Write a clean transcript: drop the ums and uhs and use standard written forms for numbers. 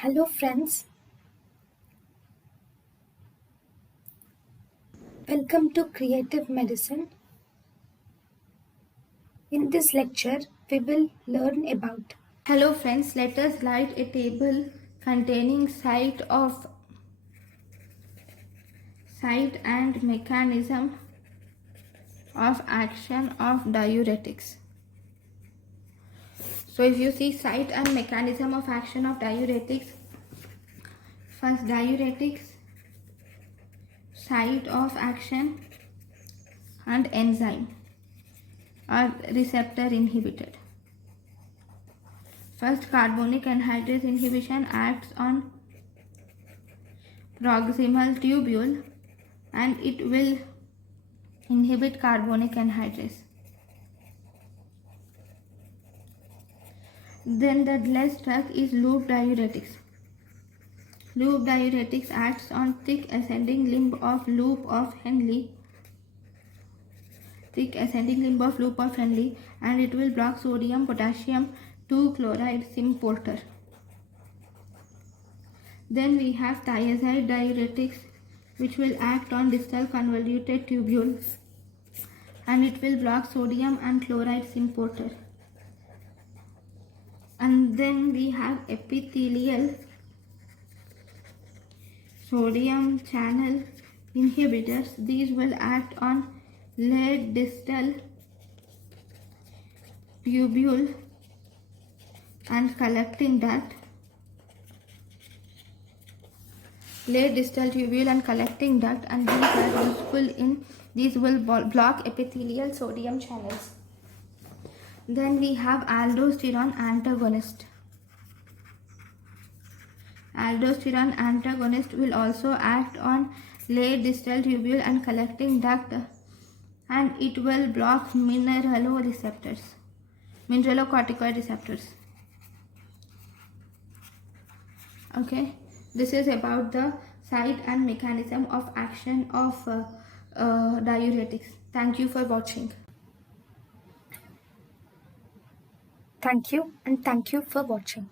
Hello friends, welcome to Creative Medicine. In this lecture, we will learn about. Hello friends, let us write a table containing site and mechanism of action of diuretics. So if you see site and mechanism of action of diuretics, first diuretics, site of action and enzyme are receptor inhibited. First, carbonic anhydrase inhibition acts on proximal tubule and it will inhibit carbonic anhydrase. Then the last drug is loop diuretics. Loop diuretics acts on thick ascending limb of loop of Henle. And it will block sodium potassium 2 chloride symporter. Then we have thiazide diuretics which will act on distal convoluted tubule and it will block sodium and chloride symporter. And then we have epithelial sodium channel inhibitors. These will act on lead distal tubule and collecting duct. Lead distal tubule and collecting duct, and these are useful in these will block epithelial sodium channels. Then we have aldosterone antagonist. Aldosterone antagonist will also act on lead distal tubule and collecting duct, and it will block mineralocorticoid receptors. Okay, this is about the site and mechanism of action of diuretics. Thank you for watching. Thank you and thank you for watching.